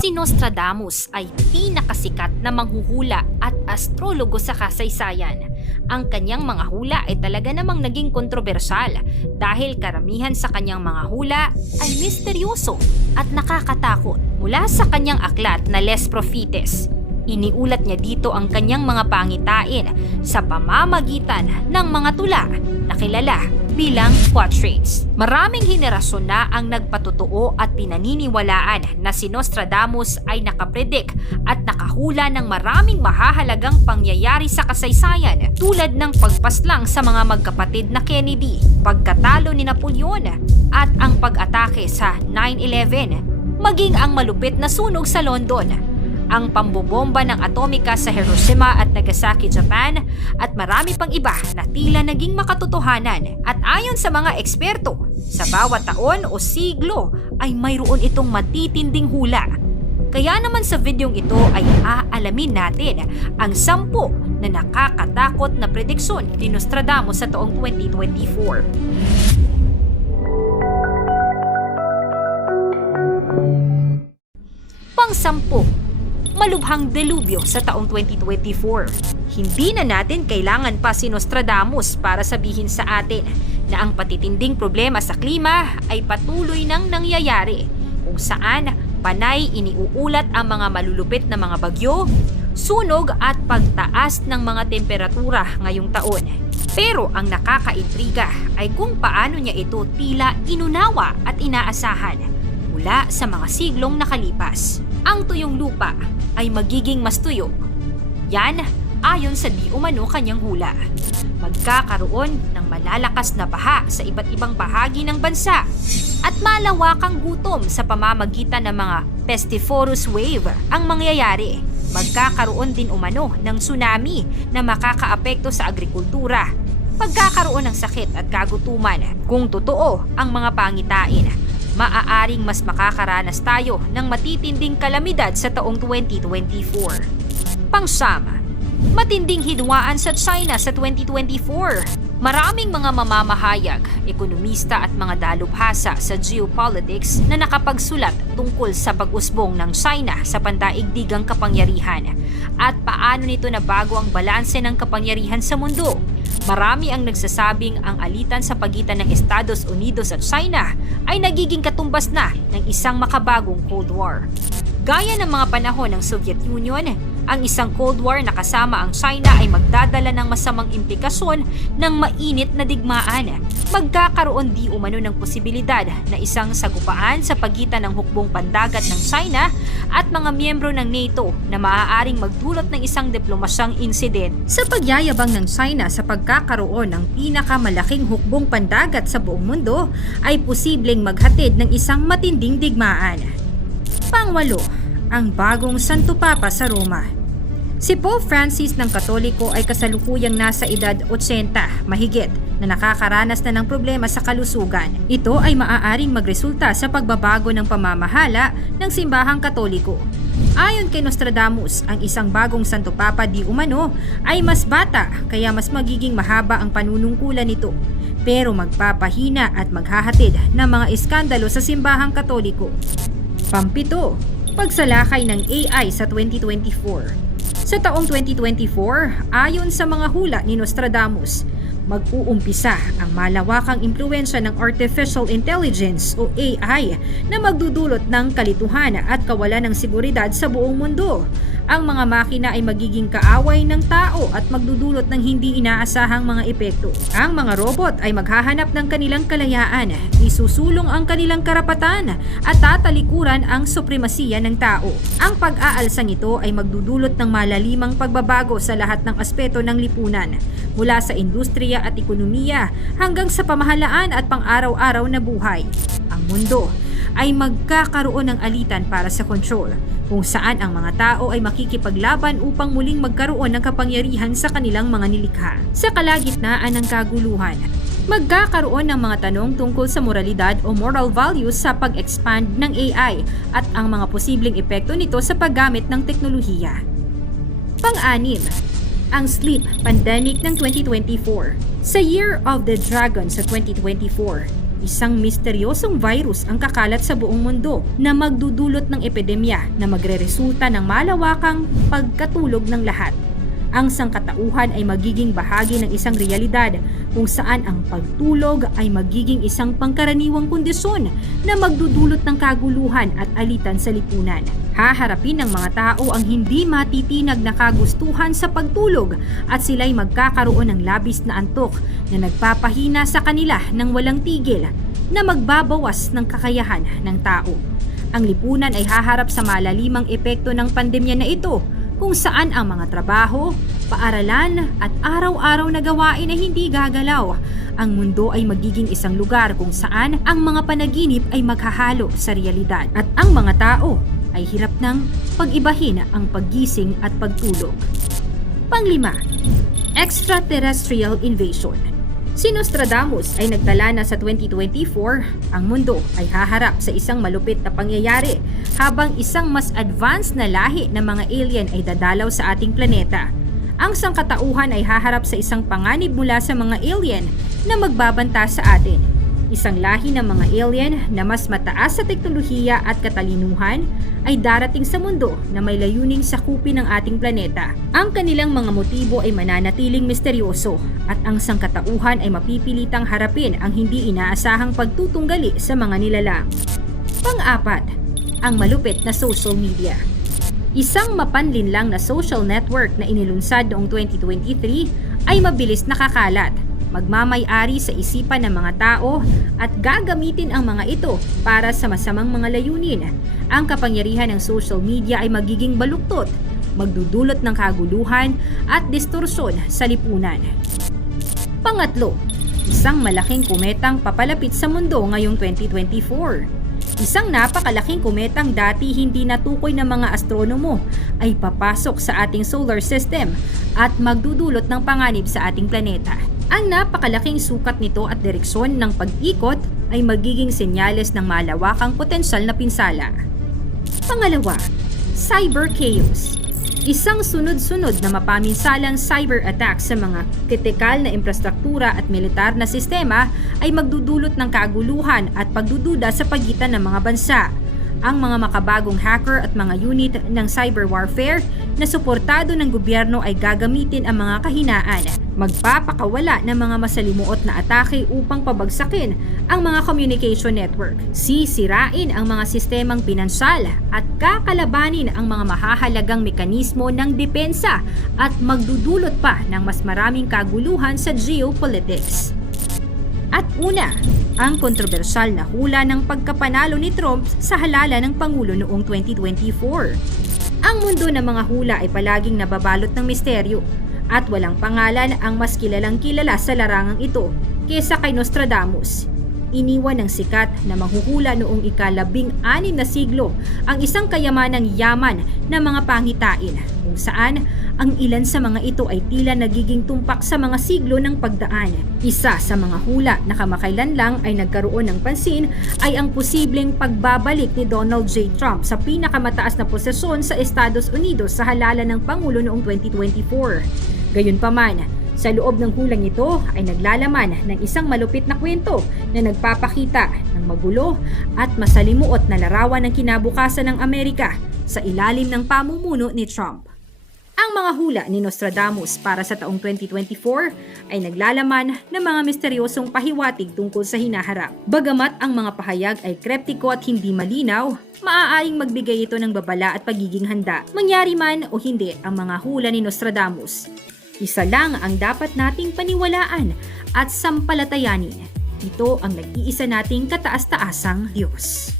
Si Nostradamus ay pinakasikat na manghuhula at astrologo sa kasaysayan. Ang kanyang mga hula ay talaga namang naging kontrobersyal dahil karamihan sa kanyang mga hula ay misteryoso at nakakatakot. Mula sa kanyang aklat na Les Prophetes, iniulat niya dito ang kanyang mga pangitain sa pamamagitan ng mga tula na kilala bilang quatrains. Maraming henerasyon na ang nagpatotoo at pinaniniwalaan na si Nostradamus ay nakapredik at nakahula ng maraming mahahalagang pangyayari sa kasaysayan tulad ng pagpaslang sa mga magkapatid na Kennedy, pagkatalo ni Napoleon at ang pag-atake sa 9/11, maging ang malupit na sunog sa London, ang pambobomba ng atomika sa Hiroshima at Nagasaki, Japan, at marami pang iba na tila naging makatotohanan. At ayon sa mga eksperto, sa bawat taon o siglo ay mayroon itong matitinding hula. Kaya naman sa videong ito ay aalamin natin ang 10 na nakakatakot na prediksyon ni Nostradamus sa taong 2024. Pang-10, malubhang delubyo sa taong 2024. Hindi na natin kailangan pa si Nostradamus para sabihin sa atin na ang patitinding problema sa klima ay patuloy nang nangyayari, kung saan panay iniuulat ang mga malulupit na mga bagyo, sunog at pagtaas ng mga temperatura ngayong taon. Pero ang nakakaintriga ay kung paano niya ito tila inunawa at inaasahan mula sa mga siglong nakalipas. Ang tuyong lupa ay magiging mas tuyo. Yan ayon sa di umano kanyang hula. Magkakaroon ng malalakas na baha sa iba't ibang bahagi ng bansa at malawakang gutom sa pamamagitan ng mga pestiferous wave ang mangyayari. Magkakaroon din umano ng tsunami na makakaapekto sa agrikultura. Pagkakaroon ng sakit at kagutuman. Kung totoo ang mga pangitain, maaaring mas makakaranas tayo ng matitinding kalamidad sa taong 2024. Pang-9, matinding hidwaan sa China sa 2024. Maraming mga mamamahayag, ekonomista at mga dalubhasa sa geopolitics na nakapagsulat tungkol sa pag-usbong ng China sa pandaigdigang kapangyarihan at paano nito nabago ang balanse ng kapangyarihan sa mundo. Marami ang nagsasabing ang alitan sa pagitan ng Estados Unidos at China ay nagiging katumbas na ng isang makabagong Cold War. Gaya ng mga panahon ng Soviet Union, ang isang Cold War na kasama ang China ay magdadala ng masamang implikasyon ng mainit na digmaan. Magkakaroon di umano ng posibilidad na isang sagupaan sa pagitan ng hukbong pandagat ng China at mga miyembro ng NATO na maaaring magdulot ng isang diplomasyang insident. Sa pagyayabang ng China sa pagkakaroon ng pinakamalaking hukbong pandagat sa buong mundo, ay posibleng maghatid ng isang matinding digmaan. Pang-8, ang bagong Santo Papa sa Roma. Si Pope Francis ng Katoliko ay kasalukuyang nasa edad 80 mahigit na nakakaranas na ng problema sa kalusugan. Ito ay maaaring magresulta sa pagbabago ng pamamahala ng simbahang Katoliko. Ayon kay Nostradamus, ang isang bagong Santo Papa di umano ay mas bata kaya mas magiging mahaba ang panunungkulan nito, pero magpapahina at maghahatid ng mga iskandalo sa simbahang Katoliko. Pang-7, pagsalakay ng AI sa 2024. Sa taong 2024, ayon sa mga hula ni Nostradamus, mag-uumpisa ang malawakang impluwensya ng Artificial Intelligence o AI na magdudulot ng kalituhan at kawalan ng seguridad sa buong mundo. Ang mga makina ay magiging kaaway ng tao at magdudulot ng hindi inaasahang mga epekto. Ang mga robot ay maghahanap ng kanilang kalayaan, isusulong ang kanilang karapatan at tatalikuran ang supremasiya ng tao. Ang pag-aalsang ito ay magdudulot ng malalimang pagbabago sa lahat ng aspeto ng lipunan, mula sa industriya at ekonomiya hanggang sa pamahalaan at pang-araw-araw na buhay. Ang mundo ay magkakaroon ng alitan para sa kontrol, kung saan ang mga tao ay makikipaglaban upang muling magkaroon ng kapangyarihan sa kanilang mga nilikha. Sa kalagitnaan ng kaguluhan, magkakaroon ng mga tanong tungkol sa moralidad o moral values sa pag-expand ng AI at ang mga posibleng epekto nito sa paggamit ng teknolohiya. Pang-6, ang sleep pandemic ng 2024. Sa Year of the Dragon sa 2024, isang misteryosong virus ang kakalat sa buong mundo na magdudulot ng epidemya na magreresulta ng malawakang pagkatulog ng lahat. Ang sangkatauhan ay magiging bahagi ng isang realidad kung saan ang pagtulog ay magiging isang pangkaraniwang kondisyon na magdudulot ng kaguluhan at alitan sa lipunan. Haharapin ng mga tao ang hindi matitinag na kagustuhan sa pagtulog at sila'y magkakaroon ng labis na antok na nagpapahina sa kanila ng walang tigil na magbabawas ng kakayahan ng tao. Ang lipunan ay haharap sa malalimang epekto ng pandemya na ito kung saan ang mga trabaho, paaralan at araw-araw na gawain ay hindi gagalaw. Ang mundo ay magiging isang lugar kung saan ang mga panaginip ay maghahalo sa realidad at ang mga tao ay hirap ng pag-ibahin ang paggising at pagtulog. Panglima, extraterrestrial invasion. Si Nostradamus ay nagtala na sa 2024, ang mundo ay haharap sa isang malupit na pangyayari habang isang mas advanced na lahi ng mga alien ay dadalaw sa ating planeta. Ang sangkatauhan ay haharap sa isang panganib mula sa mga alien na magbabanta sa atin. Isang lahi ng mga alien na mas mataas sa teknolohiya at katalinuhan ay darating sa mundo na may layuning sakupin ng ating planeta. Ang kanilang mga motibo ay mananatiling misteryoso at ang sangkatauhan ay mapipilitang harapin ang hindi inaasahang pagtutunggali sa mga nilalang. Pang-apat, ang malupit na social media. Isang mapanlinlang na social network na inilunsad noong 2023 ay mabilis nakakalat, magmamay-ari sa isipan ng mga tao at gagamitin ang mga ito para sa masamang mga layunin. Ang kapangyarihan ng social media ay magiging baluktot, magdudulot ng kaguluhan at distorsyon sa lipunan. Pangatlo, isang malaking kometang papalapit sa mundo ngayong 2024. Isang napakalaking kometang dati hindi natukoy ng mga astronomo ay papasok sa ating solar system at magdudulot ng panganib sa ating planeta. Ang napakalaking sukat nito at direksyon ng pag-ikot ay magiging senyales ng malawakang potensyal na pinsala. Pangalawa, cyber chaos. Isang sunod-sunod na mapaminsalang cyber attack sa mga kritikal na infrastruktura at militar na sistema ay magdudulot ng kaguluhan at pagdududa sa pagitan ng mga bansa. Ang mga makabagong hacker at mga unit ng cyber warfare na suportado ng gobyerno ay gagamitin ang mga kahinaan, magpapakawala ng mga masalimuot na atake upang pabagsakin ang mga communication network, sisirain ang mga sistemang pinansyal at kakalabanin ang mga mahahalagang mekanismo ng depensa at magdudulot pa ng mas maraming kaguluhan sa geopolitics. At una, ang kontrobersyal na hula ng pagkapanalo ni Trump sa halalan ng Pangulo noong 2024. Ang mundo ng mga hula ay palaging nababalot ng misteryo at walang pangalan ang mas kilalang kilala sa larangang ito kesa kay Nostradamus. Iniwan ng sikat na manghuhula noong ika-16 na siglo ang isang kayamanang yaman na mga pangitain kung saan ang ilan sa mga ito ay tila nagiging tumpak sa mga siglo ng pagdaan. Isa sa mga hula na kamakailan lang ay nagkaroon ng pansin ay ang posibleng pagbabalik ni Donald J. Trump sa pinakamataas na posisyon sa Estados Unidos sa halalan ng Pangulo noong 2024. Gayunpaman, sa loob ng hulang ito ay naglalaman ng isang malupit na kwento na nagpapakita ng magulo at masalimuot na larawan ng kinabukasan ng Amerika sa ilalim ng pamumuno ni Trump. Ang mga hula ni Nostradamus para sa taong 2024 ay naglalaman ng mga misteryosong pahiwatig tungkol sa hinaharap. Bagamat ang mga pahayag ay kreptiko at hindi malinaw, maaaring magbigay ito ng babala at pagiging handa. Mangyari man o hindi ang mga hula ni Nostradamus, isa lang ang dapat nating paniwalaan at sampalatayanin. Ito ang nag-iisa nating kataas-taasang Diyos.